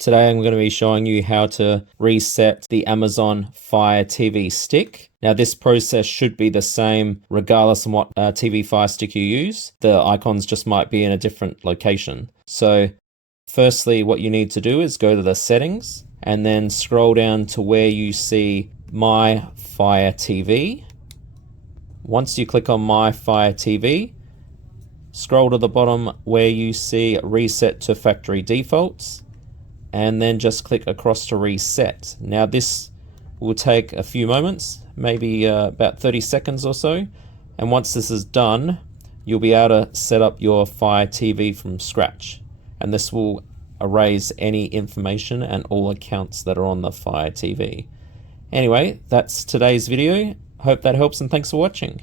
Today I'm going to be showing you how to reset the Amazon Fire TV stick. Now this process should be the same regardless of what TV Fire stick you use. The icons just might be in a different location. So firstly, what you need to do is go to the settings and then scroll down to where you see My Fire TV. Once you click on My Fire TV, scroll to the bottom where you see Reset to Factory Defaults, and then just click across to reset. Now this will take a few moments, maybe about 30 seconds or so, and once this is done, you'll be able to set up your Fire TV from scratch, and this will erase any information and all accounts that are on the Fire TV. Anyway, that's today's video. Hope that helps, and thanks for watching.